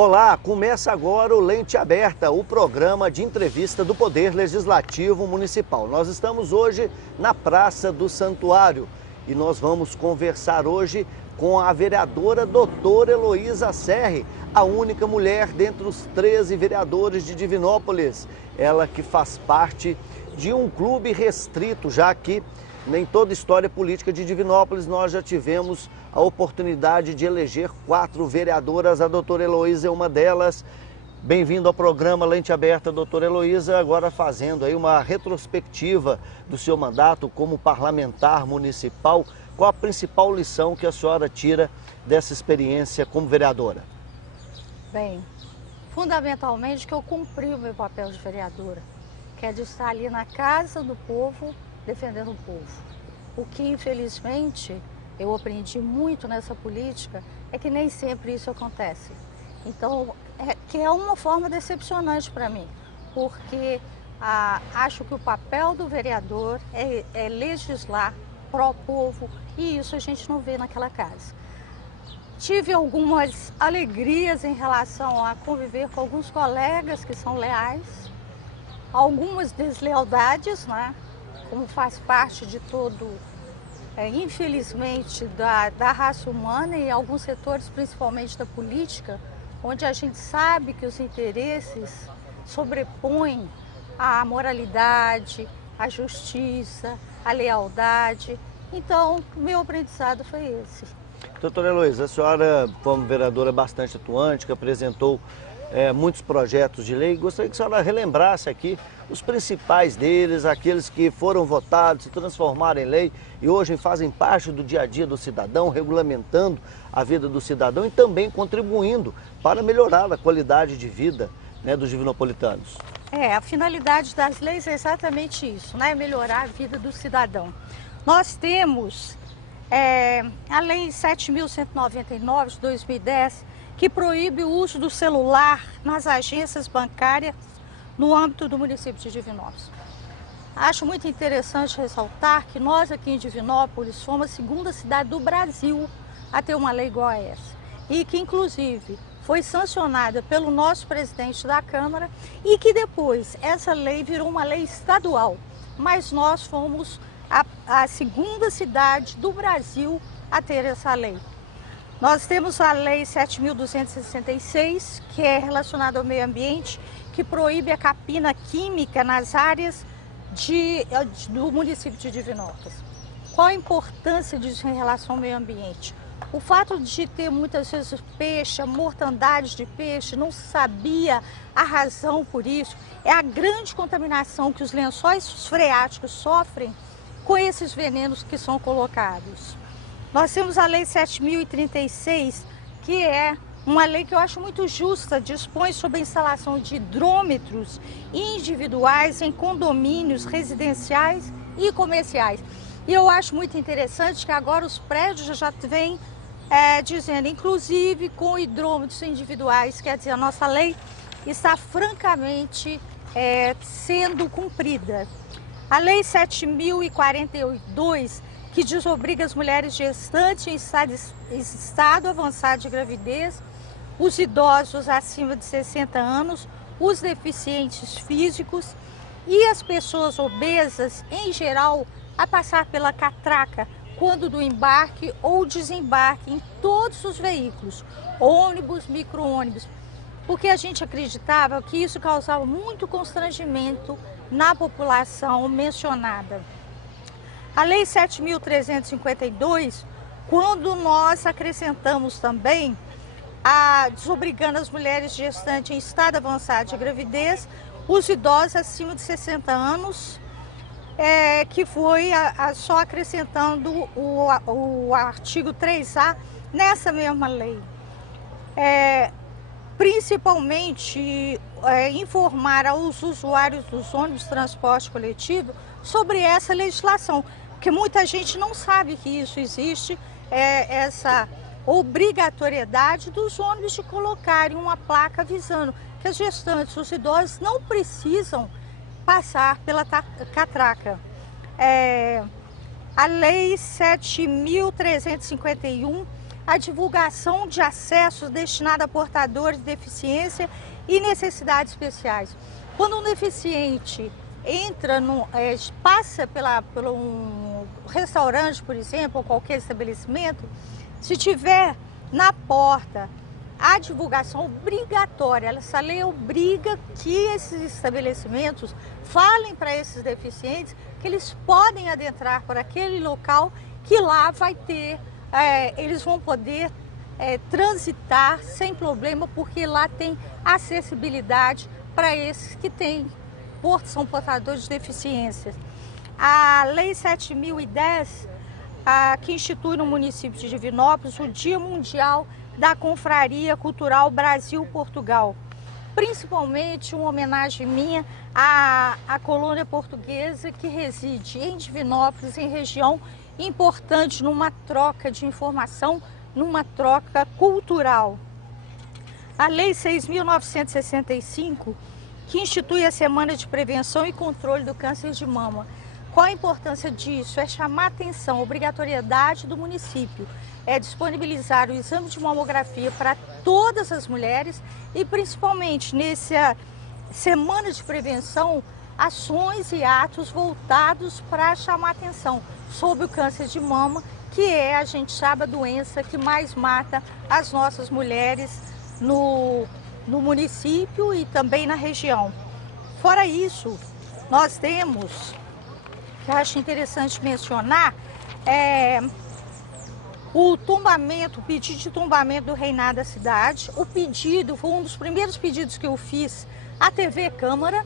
Olá, começa agora o Lente Aberta, o programa de entrevista do Poder Legislativo Municipal. Nós estamos hoje na Praça do Santuário e nós vamos conversar hoje com a vereadora doutora Heloísa Serri, a única mulher dentre os 13 vereadores de Divinópolis. Ela que faz parte de um clube restrito, já que nem toda história política de Divinópolis nós já tivemos a oportunidade de eleger 4 vereadoras, a doutora Heloísa é uma delas. Bem-vindo ao programa Lente Aberta, doutora Heloísa, agora fazendo aí uma retrospectiva do seu mandato como parlamentar municipal. Qual a principal lição que a senhora tira dessa experiência como vereadora? Bem, fundamentalmente que eu cumpri o meu papel de vereadora, que é de estar ali na casa do povo, defendendo o povo. O que, infelizmente, eu aprendi muito nessa política é que nem sempre isso acontece. Então, é uma forma decepcionante para mim, porque acho que o papel do vereador é legislar pró-povo e isso a gente não vê naquela casa. Tive algumas alegrias em relação a conviver com alguns colegas que são leais, algumas deslealdades, né? Como faz parte de todo, infelizmente, da raça humana e alguns setores, principalmente da política, onde a gente sabe que os interesses sobrepõem a moralidade, a justiça, a lealdade. Então, meu aprendizado foi esse. Doutora Heloísa, a senhora, como vereadora bastante atuante, que apresentou muitos projetos de lei, gostaria que a senhora relembrasse aqui os principais deles, aqueles que foram votados, se transformaram em lei e hoje fazem parte do dia a dia do cidadão, regulamentando a vida do cidadão e também contribuindo para melhorar a qualidade de vida, né, dos divinopolitanos. A finalidade das leis é exatamente isso, né? Melhorar a vida do cidadão. Nós temos a Lei 7.199 de 2010, que proíbe o uso do celular nas agências bancárias no âmbito do município de Divinópolis. Acho muito interessante ressaltar que nós aqui em Divinópolis fomos a segunda cidade do Brasil a ter uma lei igual a essa. E que inclusive foi sancionada pelo nosso presidente da Câmara e que depois essa lei virou uma lei estadual. Mas nós fomos a segunda cidade do Brasil a ter essa lei. Nós temos a Lei 7.266, que é relacionada ao meio ambiente, que proíbe a capina química nas áreas do município de Divinópolis. Qual a importância disso em relação ao meio ambiente? O fato de ter muitas vezes peixe, a mortandade de peixe, não se sabia a razão por isso, é a grande contaminação que os lençóis freáticos sofrem com esses venenos que são colocados. Nós temos a Lei 7.036, que é uma lei que eu acho muito justa, dispõe sobre a instalação de hidrômetros individuais em condomínios residenciais e comerciais. E eu acho muito interessante que agora os prédios já vêm dizendo, inclusive com hidrômetros individuais, quer dizer, a nossa lei está francamente sendo cumprida. A Lei 7.042, que desobriga as mulheres gestantes em estado avançado de gravidez, os idosos acima de 60 anos, os deficientes físicos e as pessoas obesas, em geral, a passar pela catraca quando do embarque ou desembarque em todos os veículos, ônibus, micro-ônibus, porque a gente acreditava que isso causava muito constrangimento na população mencionada. A Lei 7.352, quando nós acrescentamos também desobrigando as mulheres gestantes em estado avançado de gravidez, os idosos acima de 60 anos, que foi só acrescentando o artigo 3A nessa mesma lei. Principalmente informar aos usuários dos ônibus de transporte coletivo sobre essa legislação, porque muita gente não sabe que isso existe, essa obrigatoriedade dos ônibus de colocarem uma placa avisando que as gestantes, os idosos não precisam passar pela catraca. A Lei 7.351 a divulgação de acessos destinados a portadores de deficiência e necessidades especiais. Quando um deficiente entra, passa por um restaurante, por exemplo, ou qualquer estabelecimento, se tiver na porta a divulgação obrigatória, essa lei obriga que esses estabelecimentos falem para esses deficientes que eles podem adentrar por aquele local, que lá vai ter, eles vão poder transitar sem problema, porque lá tem acessibilidade para esses que são portadores de deficiências. A Lei 7.010, que institui no município de Divinópolis o Dia Mundial da Confraria Cultural Brasil-Portugal. Principalmente uma homenagem minha à colônia portuguesa que reside em Divinópolis, em região importante, numa troca de informação, numa troca cultural. A Lei 6.965, que institui a Semana de Prevenção e Controle do Câncer de Mama. Qual a importância disso? É chamar a atenção, a obrigatoriedade do município, é disponibilizar o exame de mamografia para todas as mulheres e principalmente nessa Semana de Prevenção, ações e atos voltados para chamar a atenção sobre o câncer de mama, que é, a gente sabe, a doença que mais mata as nossas mulheres no município e também na região. Fora isso, nós temos, que eu acho interessante mencionar, o pedido de tombamento do reinado da cidade. O pedido foi um dos primeiros pedidos que eu fiz à TV Câmara,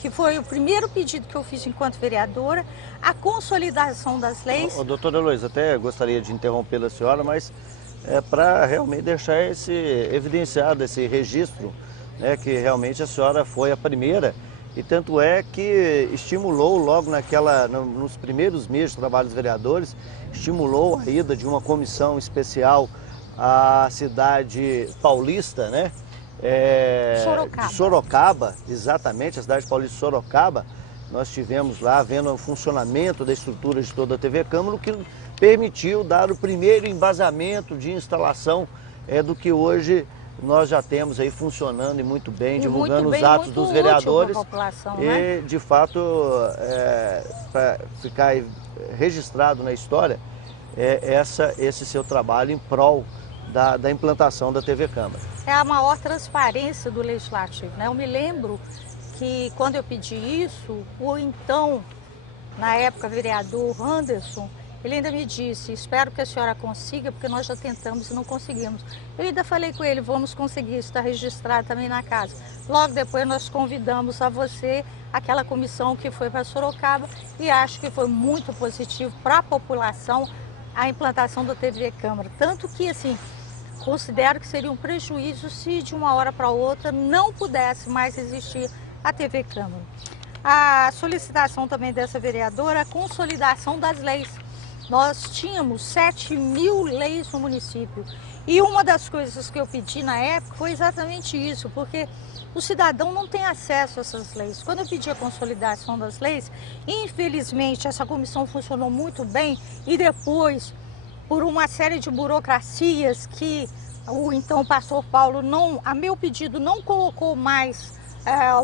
que foi o primeiro pedido que eu fiz enquanto vereadora, a consolidação das leis. Doutora Heloísa, até gostaria de interrompê-la a senhora, mas para realmente deixar evidenciado esse registro, né, que realmente a senhora foi a primeira, e tanto é que estimulou logo nos primeiros meses de trabalho dos vereadores, estimulou a ida de uma comissão especial à cidade paulista, né? Sorocaba. De Sorocaba, exatamente, a cidade paulista de Sorocaba. Nós estivemos lá vendo o funcionamento da estrutura de toda a TV Câmara, o que permitiu dar o primeiro embasamento de instalação do que hoje nós já temos aí funcionando e muito bem, divulgando os atos dos vereadores. E, de fato, para ficar registrado na história, esse seu trabalho em prol da implantação da TV Câmara. É a maior transparência do Legislativo, né? Eu me lembro que quando eu pedi isso, o então, na época, vereador Anderson, ele ainda me disse: espero que a senhora consiga, porque nós já tentamos e não conseguimos. Eu ainda falei com ele: vamos conseguir, isso está registrado também na casa. Logo depois nós convidamos a você, aquela comissão que foi para Sorocaba, e acho que foi muito positivo para a população a implantação da TV Câmara. Tanto que, assim, considero que seria um prejuízo se de uma hora para outra não pudesse mais existir a TV Câmara. A solicitação também dessa vereadora, a consolidação das leis. Nós tínhamos 7.000 leis no município e uma das coisas que eu pedi na época foi exatamente isso, porque o cidadão não tem acesso a essas leis. Quando eu pedi a consolidação das leis, infelizmente essa comissão funcionou muito bem e depois, por uma série de burocracias que o então pastor Paulo, a meu pedido, não colocou mais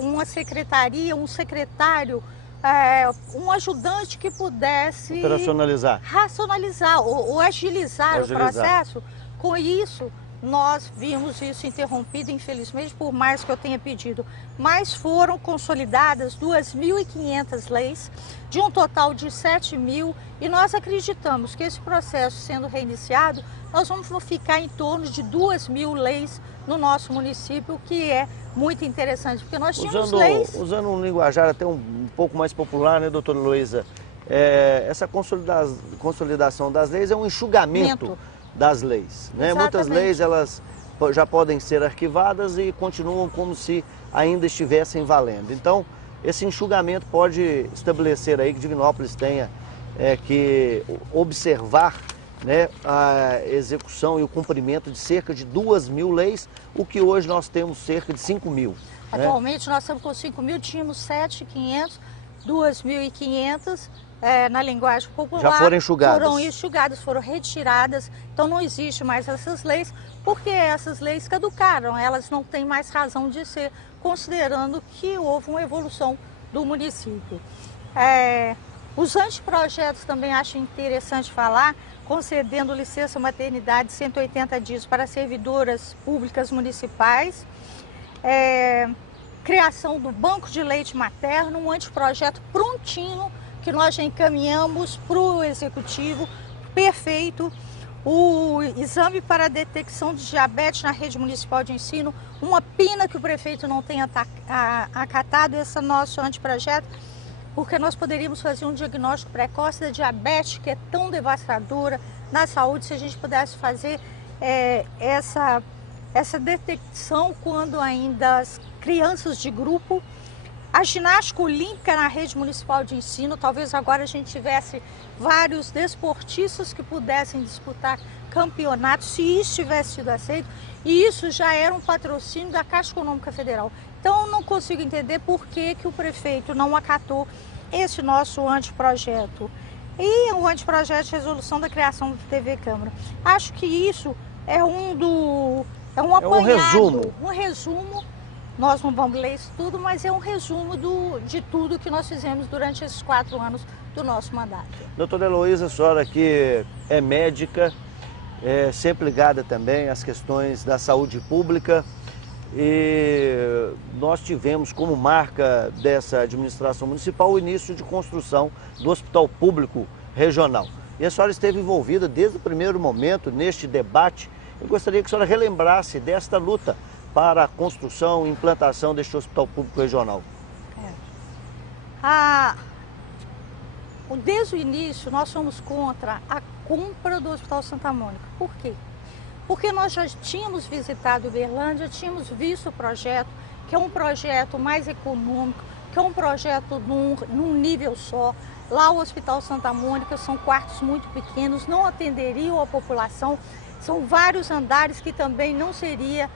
uma secretaria, um secretário, um ajudante que pudesse racionalizar ou agilizar o processo. Com isso, nós vimos isso interrompido, infelizmente, por mais que eu tenha pedido. Mas foram consolidadas 2.500 leis, de um total de 7.000, e nós acreditamos que esse processo sendo reiniciado, nós vamos ficar em torno de 2.000 leis no nosso município, que é muito interessante, porque nós tínhamos leis... Usando um linguajar até um pouco mais popular, né, doutora Heloísa, essa consolidação das leis é um enxugamento das leis, né? Muitas leis, elas já podem ser arquivadas e continuam como se ainda estivessem valendo. Então, esse enxugamento pode estabelecer aí que Divinópolis tenha que observar, né, a execução e o cumprimento de cerca de 2.000 leis, o que hoje nós temos cerca de 5.000. Atualmente nós estamos com 5.000, tínhamos 7.500, 2.500, na linguagem popular. Já foram enxugadas? Foram enxugadas, foram retiradas. Então não existe mais essas leis, porque essas leis caducaram, elas não têm mais razão de ser, considerando que houve uma evolução do município. Os anteprojetos também acho interessante falar, concedendo licença maternidade de 180 dias para servidoras públicas municipais, criação do banco de leite materno, um anteprojeto prontinho que nós já encaminhamos para o executivo, perfeito. O exame para a detecção de diabetes na rede municipal de ensino, uma pena que o prefeito não tenha acatado esse nosso anteprojeto, porque nós poderíamos fazer um diagnóstico precoce da diabetes, que é tão devastadora na saúde, se a gente pudesse fazer essa detecção quando ainda as crianças de grupo. A ginástica olímpica na rede municipal de ensino, talvez agora a gente tivesse vários desportistas que pudessem disputar campeonatos, se isso tivesse sido aceito, e isso já era um patrocínio da Caixa Econômica Federal. Então eu não consigo entender por que o prefeito não acatou esse nosso anteprojeto. E o anteprojeto de resolução da criação do TV Câmara. Acho que isso é um apanhado, um resumo. Nós não vamos ler isso tudo, mas é um resumo de tudo que nós fizemos durante esses 4 anos do nosso mandato. Doutora Heloísa, a senhora que é médica, sempre ligada também às questões da saúde pública, e nós tivemos como marca dessa administração municipal o início de construção do Hospital Público Regional. E a senhora esteve envolvida desde o primeiro momento neste debate. Eu gostaria que a senhora relembrasse desta luta para a construção e implantação deste Hospital Público Regional. Desde o início, nós somos contra a compra do Hospital Santa Mônica. Por quê? Porque nós já tínhamos visitado Uberlândia, tínhamos visto o projeto, que é um projeto mais econômico, que é um projeto num nível só. Lá o Hospital Santa Mônica são quartos muito pequenos, não atenderiam a população, são vários andares que também não seria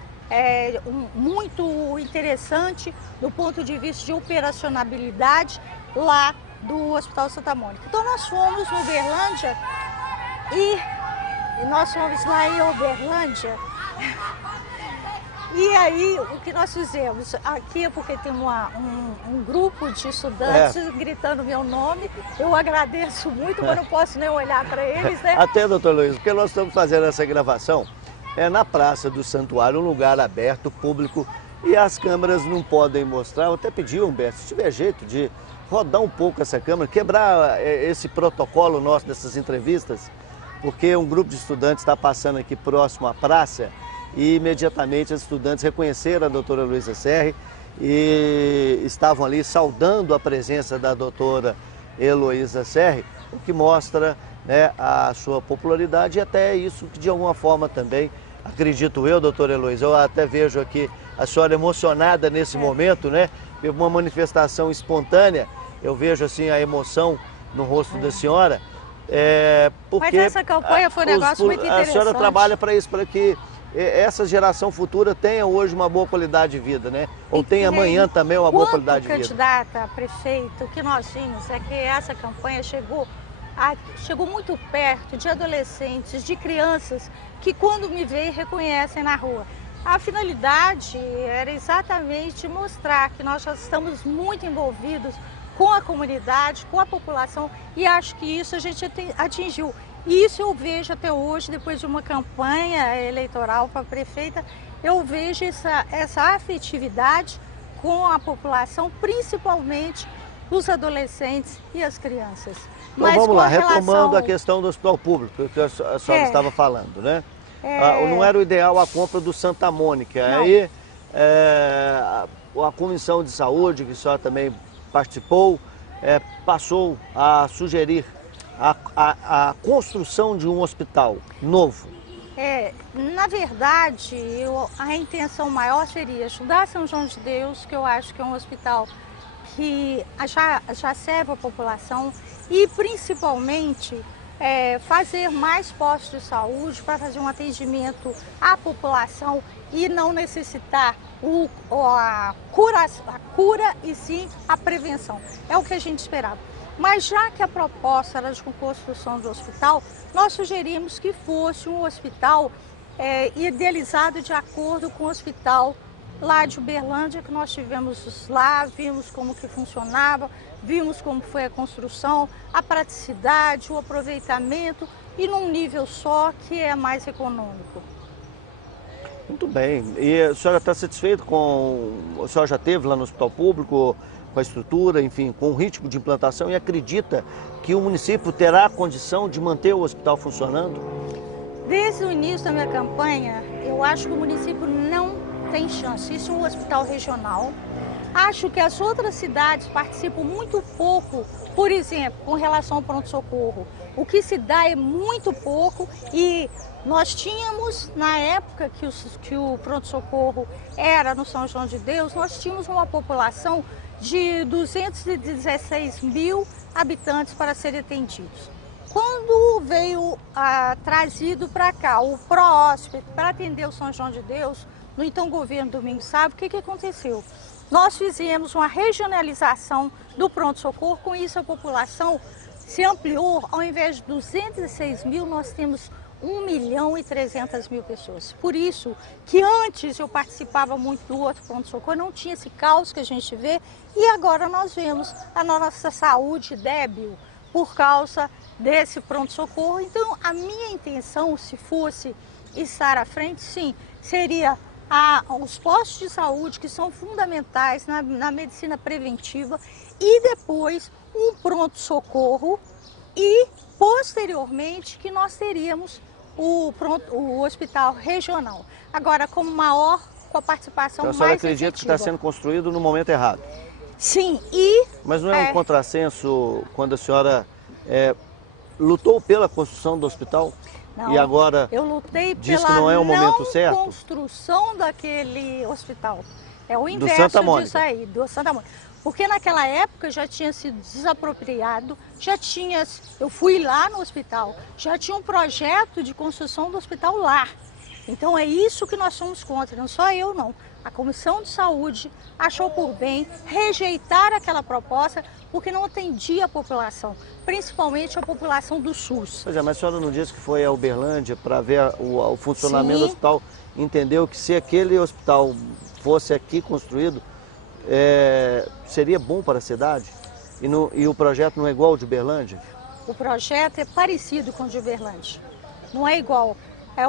muito interessante do ponto de vista de operacionalidade lá do Hospital Santa Mônica. Então nós fomos no Uberlândia e nós fomos lá em Uberlândia e aí o que nós fizemos aqui é porque tem um grupo de estudantes gritando meu nome. Eu agradeço muito, mas não posso nem olhar para eles, né? Até, doutor Luiz, porque nós estamos fazendo essa gravação na Praça do Santuário, um lugar aberto, público, e as câmeras não podem mostrar. Eu até pedi, Humberto, se tiver jeito de rodar um pouco essa câmera, quebrar esse protocolo nosso dessas entrevistas, porque um grupo de estudantes está passando aqui próximo à praça e imediatamente os estudantes reconheceram a doutora Heloísa Serri e estavam ali saudando a presença da doutora Heloísa Serri, o que mostra, né, a sua popularidade e até isso que de alguma forma também, acredito eu, doutora Heloísa, eu até vejo aqui a senhora emocionada nesse momento, né? Uma manifestação espontânea, eu vejo assim a emoção no rosto da senhora. Porque mas essa campanha foi um negócio muito interessante. A senhora trabalha para isso, para que essa geração futura tenha hoje uma boa qualidade de vida, né? Ou tenha amanhã também uma boa qualidade de vida. Candidata a prefeito, o que nós vimos é que essa campanha chegou muito perto de adolescentes, de crianças que quando me veem reconhecem na rua. A finalidade era exatamente mostrar que nós já estamos muito envolvidos com a comunidade, com a população, e acho que isso a gente atingiu. E isso eu vejo até hoje, depois de uma campanha eleitoral para prefeita, eu vejo essa afetividade com a população, principalmente os adolescentes e as crianças. Mas vamos lá, retomando a questão do hospital público, que a senhora estava falando, né? Não era o ideal a compra do Santa Mônica. Não. Aí a Comissão de Saúde, que a senhora também participou, passou a sugerir a construção de um hospital novo. Na verdade, a intenção maior seria estudar São João de Deus, que eu acho que é um hospital que já serve a população, e principalmente fazer mais postos de saúde para fazer um atendimento à população e não necessitar a cura e sim a prevenção. É o que a gente esperava. Mas já que a proposta era de construção do hospital, nós sugerimos que fosse um hospital idealizado de acordo com o hospital lá de Uberlândia, que nós tivemos lá, vimos como que funcionava, vimos como foi a construção, a praticidade, o aproveitamento e num nível só que é mais econômico. Muito bem. E a senhora está satisfeita com... A senhora já esteve lá no hospital público, com a estrutura, enfim, com o ritmo de implantação e acredita que o município terá a condição de manter o hospital funcionando? Desde o início da minha campanha, eu acho que o município não tem chance. Isso é um hospital regional. Acho que as outras cidades participam muito pouco, por exemplo, com relação ao pronto-socorro. O que se dá é muito pouco e nós tínhamos, na época que o pronto-socorro era no São João de Deus, nós tínhamos uma população de 216 mil habitantes para serem atendidos. Quando veio trazido para cá o PROHOSP para atender o São João de Deus, no então governo Domingos Sávio, o que aconteceu? Nós fizemos uma regionalização do pronto-socorro, com isso a população se ampliou, ao invés de 206 mil, nós temos 1.300.000 pessoas. Por isso que antes eu participava muito do outro pronto-socorro, não tinha esse caos que a gente vê, e agora nós vemos a nossa saúde débil por causa desse pronto-socorro. Então, a minha intenção, se fosse estar à frente, sim, seria os postos de saúde que são fundamentais na medicina preventiva e depois um pronto-socorro e, posteriormente, que nós teríamos o hospital regional. Agora, com a participação então, mais efetiva. A senhora acredita que está sendo construído no momento errado? Sim, Mas não é um contrassenso quando a senhora lutou pela construção do hospital? Não, e agora eu lutei diz pela que não é o momento certo? construção daquele hospital. É o inverso Santa Mônica. disso aí, do Santa Mônica. Porque naquela época já tinha sido desapropriado, eu fui lá no hospital, já tinha um projeto de construção do hospital lá. Então é isso que nós somos contra, não só eu não. A Comissão de Saúde achou por bem rejeitar aquela proposta porque não atendia a população, principalmente a população do SUS. Pois é, mas a senhora não disse que foi a Uberlândia para ver o funcionamento Sim. do hospital, entendeu que se aquele hospital fosse aqui construído, seria bom para a cidade? E o projeto não é igual ao de Uberlândia? O projeto é parecido com o de Uberlândia, não é igual.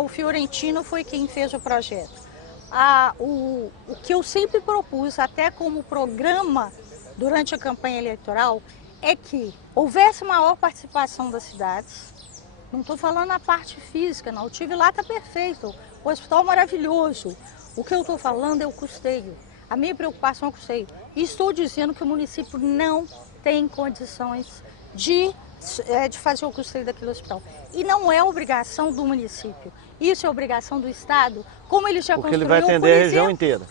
O Fiorentino foi quem fez o projeto. O que eu sempre propus, até como programa durante a campanha eleitoral, é que houvesse maior participação das cidades. Não estou falando a parte física, não. Eu estive lá, está perfeito. O hospital é maravilhoso. O que eu estou falando é o custeio. A minha preocupação é o custeio. E estou dizendo que o município não tem condições de fazer o custeio daquele hospital. E não é obrigação do município. Isso é obrigação do Estado, como ele já construiu, ele vai atender a região inteira.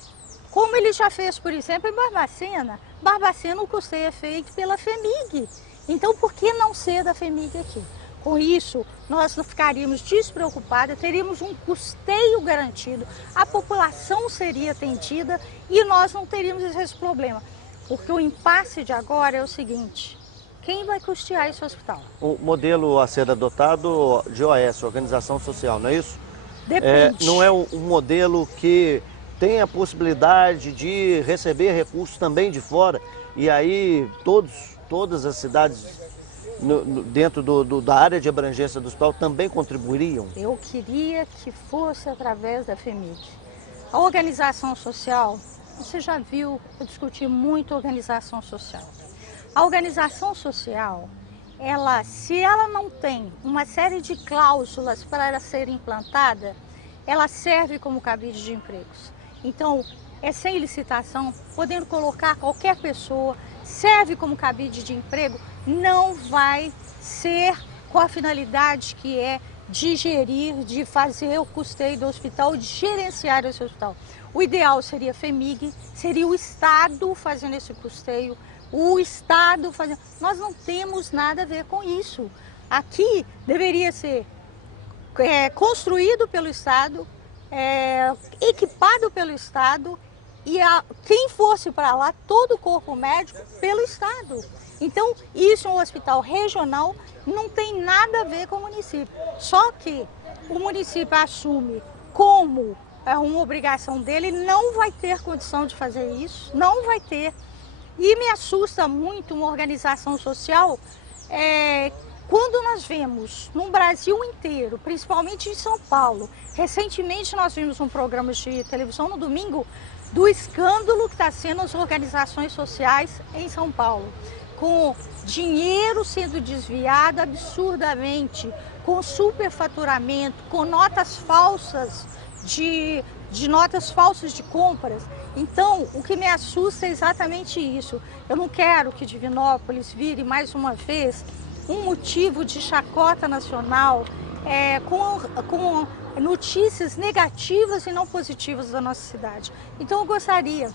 Como ele já fez, por exemplo, em Barbacena. Barbacena, o custeio é feito pela FEMIG. Então, por que não ser da FEMIG aqui? Com isso, nós não ficaríamos despreocupados, teríamos um custeio garantido, a população seria atendida e nós não teríamos esse problema. Porque o impasse de agora é o seguinte: quem vai custear esse hospital? O modelo a ser adotado de OS, Organização Social, não é isso? Depende. Não é um modelo que tem a possibilidade de receber recursos também de fora e aí todas as cidades dentro da área de abrangência do hospital também contribuiriam? Eu queria que fosse através da FEMIG. A organização social, você já viu, eu discuti muito organização social. A organização social, se ela não tem uma série de cláusulas para ela ser implantada, ela serve como cabide de empregos. Então, é sem licitação, podendo colocar qualquer pessoa, serve como cabide de emprego, não vai ser com a finalidade que é de gerir, de fazer o custeio do hospital, de gerenciar esse hospital. O ideal seria a FEMIG, seria o Estado fazendo esse custeio, o Estado fazendo. Nós não temos nada a ver com isso. aqui deveria ser construído pelo Estado, equipado pelo Estado e quem fosse para lá, todo o corpo médico pelo Estado. Então, isso é um hospital regional, não tem nada a ver com o município. Só que o município assume como uma obrigação dele, não vai ter condição de fazer isso, não vai ter. E me assusta muito uma organização social, quando nós vemos no Brasil inteiro, principalmente em São Paulo. Recentemente nós vimos um programa de televisão no domingo do escândalo que está sendo as organizações sociais em São Paulo, com dinheiro sendo desviado absurdamente, com superfaturamento, com notas falsas de notas falsas de compras. Então, o que me assusta é exatamente isso. Eu não quero que Divinópolis vire mais uma vez um motivo de chacota nacional, com notícias negativas e não positivas da nossa cidade. Então eu gostaria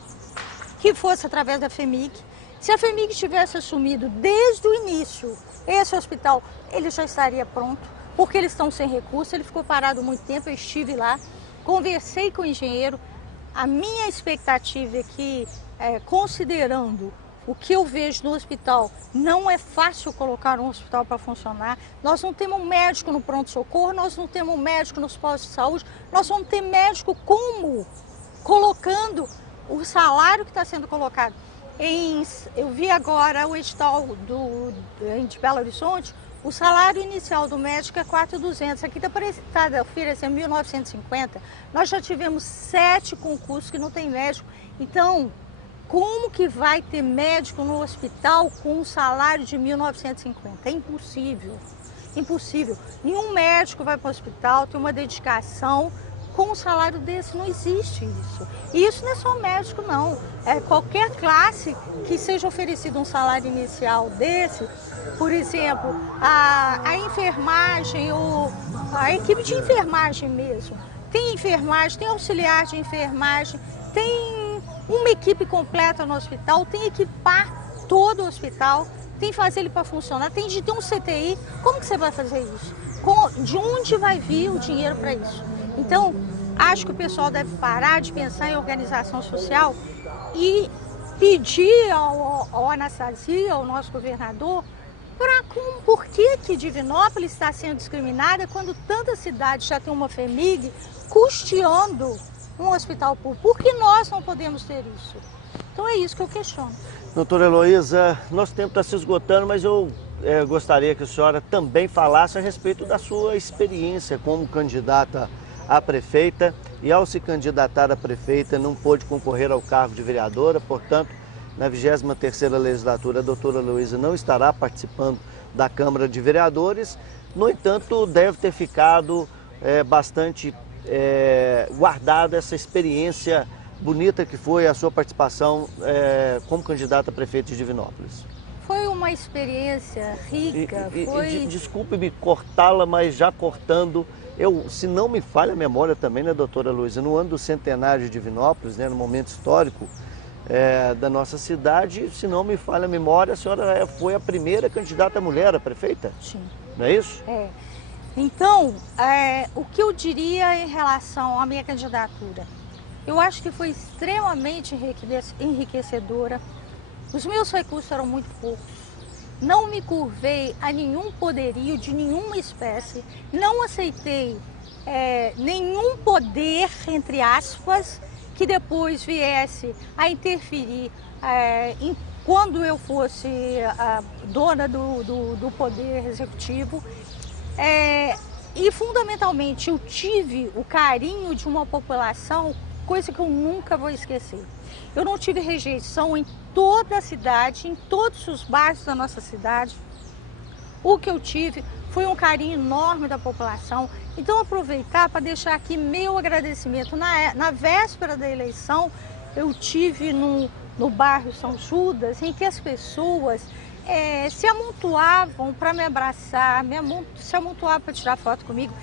que fosse através da FHEMIG. Se a FHEMIG tivesse assumido desde o início esse hospital, ele já estaria pronto, porque eles estão sem recurso, ele ficou parado muito tempo, eu estive lá, conversei com o engenheiro. A minha expectativa é que, considerando o que eu vejo no hospital, não é fácil colocar um hospital para funcionar. Nós não temos médico no pronto-socorro, nós não temos médico nos postos de saúde, nós vamos ter médico como? Colocando o salário que está sendo colocado. Eu vi agora o edital de Belo Horizonte, o salário inicial do médico é 4.200, aqui está oferecendo 1.950. Nós já tivemos 7 concursos que não tem médico. Então, como que vai ter médico no hospital com um salário de 1.950? É impossível, impossível. Nenhum médico vai para o hospital, tem uma dedicação, com um salário desse não existe isso. E isso não é só médico, não. Qualquer classe que seja oferecido um salário inicial desse, por exemplo, a enfermagem, ou a equipe de enfermagem mesmo. Tem enfermagem, tem auxiliar de enfermagem, tem uma equipe completa no hospital, tem que equipar todo o hospital, tem que fazer ele para funcionar, tem de ter um CTI. Como que você vai fazer isso? De onde vai vir o dinheiro para isso? Então, acho que o pessoal deve parar de pensar em organização social e pedir ao Anastasia, ao nosso governador, por que Divinópolis está sendo discriminada quando tanta cidade já tem uma FHEMIG custeando um hospital público? Por que nós não podemos ter isso? Então é isso que eu questiono. Doutora Heloísa, nosso tempo está se esgotando, mas eu gostaria que a senhora também falasse a respeito da sua experiência como candidata a prefeita, e ao se candidatar a prefeita não pôde concorrer ao cargo de vereadora, portanto, na 23ª legislatura, a doutora Heloísa não estará participando da Câmara de Vereadores. No entanto, deve ter ficado bastante guardada essa experiência bonita que foi a sua participação como candidata a prefeito de Divinópolis. Foi uma experiência rica. Desculpe-me cortá-la, mas já cortando, se não me falha a memória também, né, doutora Heloísa, no ano do centenário de Divinópolis, né, no momento histórico da nossa cidade, se não me falha a memória, a senhora foi a primeira candidata mulher a prefeita? Sim. Não é isso? Então, o que eu diria em relação à minha candidatura? Eu acho que foi extremamente enriquecedora. Os meus recursos eram muito poucos. Não me curvei a nenhum poderio de nenhuma espécie. Não aceitei nenhum poder, entre aspas, que depois viesse a interferir quando eu fosse a dona do poder executivo. E fundamentalmente eu tive o carinho de uma população, coisa que eu nunca vou esquecer. Eu não tive rejeição em toda a cidade, em todos os bairros da nossa cidade. O que eu tive foi um carinho enorme da população. Então aproveitar para deixar aqui meu agradecimento. Na véspera da eleição, eu tive no bairro São Judas, em que as pessoas se amontoavam para me abraçar, se amontoavam para tirar foto comigo.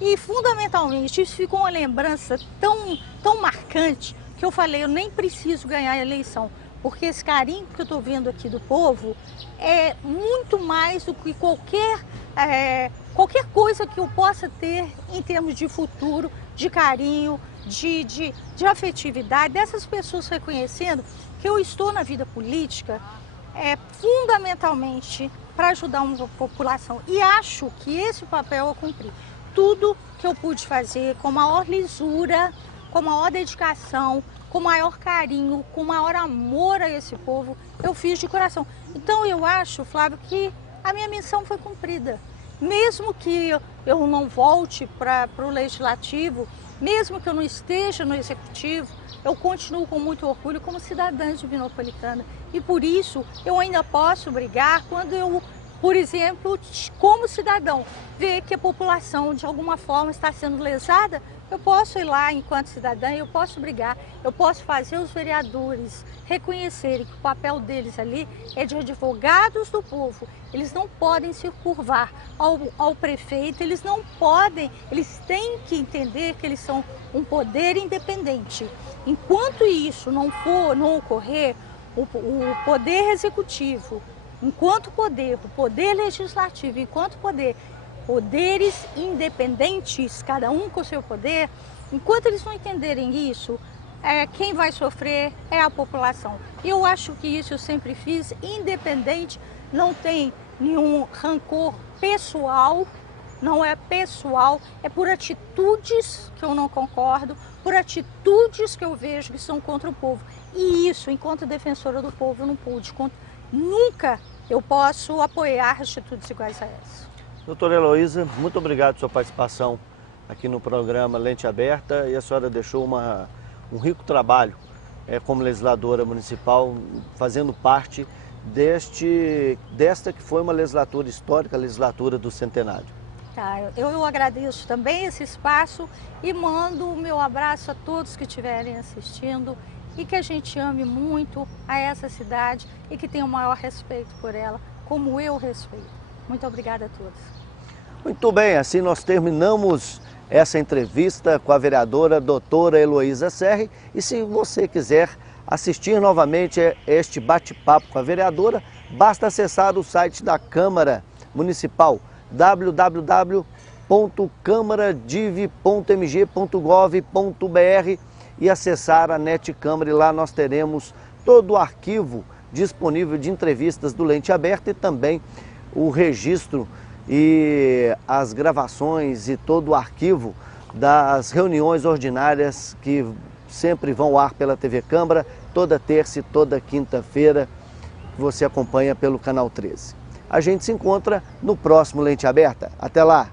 E fundamentalmente isso ficou uma lembrança tão marcante que eu falei, eu nem preciso ganhar a eleição, porque esse carinho que eu estou vendo aqui do povo é muito mais do que qualquer qualquer coisa que eu possa ter em termos de futuro, de carinho, de afetividade, dessas pessoas reconhecendo que eu estou na vida política fundamentalmente para ajudar uma população. E acho que esse papel eu cumpri. Tudo que eu pude fazer com maior lisura, com maior dedicação, com maior carinho, com maior amor a esse povo, eu fiz de coração. Então eu acho, Flávio, que a minha missão foi cumprida. Mesmo que eu não volte para o Legislativo, mesmo que eu não esteja no Executivo, eu continuo com muito orgulho como cidadã divinopolitana. E por isso eu ainda posso brigar quando eu, por exemplo, como cidadão, ver que a população de alguma forma está sendo lesada. Eu posso ir lá enquanto cidadã, eu posso brigar, eu posso fazer os vereadores reconhecerem que o papel deles ali é de advogados do povo. Eles não podem se curvar ao prefeito, eles não podem, eles têm que entender que eles são um poder independente. Enquanto isso não ocorrer, o poder executivo, enquanto poder, o poder legislativo, enquanto poder, poderes independentes, cada um com o seu poder, enquanto eles não entenderem isso, quem vai sofrer é a população. Eu acho que isso eu sempre fiz, independente, não tem nenhum rancor pessoal, não é pessoal, é por atitudes que eu não concordo, por atitudes que eu vejo que são contra o povo. E isso, enquanto defensora do povo, eu não pude, nunca eu posso apoiar atitudes iguais a essa. Doutora Heloísa, muito obrigado pela sua participação aqui no programa Lente Aberta, e a senhora deixou um rico trabalho como legisladora municipal, fazendo parte desta que foi uma legislatura histórica, a legislatura do centenário. Tá, eu agradeço também esse espaço e mando o meu abraço a todos que estiverem assistindo e que a gente ame muito a essa cidade e que tenha o maior respeito por ela, como eu respeito. Muito obrigada a todos. Muito bem, assim nós terminamos essa entrevista com a vereadora doutora Heloísa Serri, e se você quiser assistir novamente este bate-papo com a vereadora, basta acessar o site da Câmara Municipal, www.câmaradiv.mg.gov.br, e acessar a NET Câmara, e lá nós teremos todo o arquivo disponível de entrevistas do Lente Aberta e também o registro e as gravações e todo o arquivo das reuniões ordinárias que sempre vão ao ar pela TV Câmara, toda terça e toda quinta-feira, que você acompanha pelo Canal 13. A gente se encontra no próximo Lente Aberta. Até lá!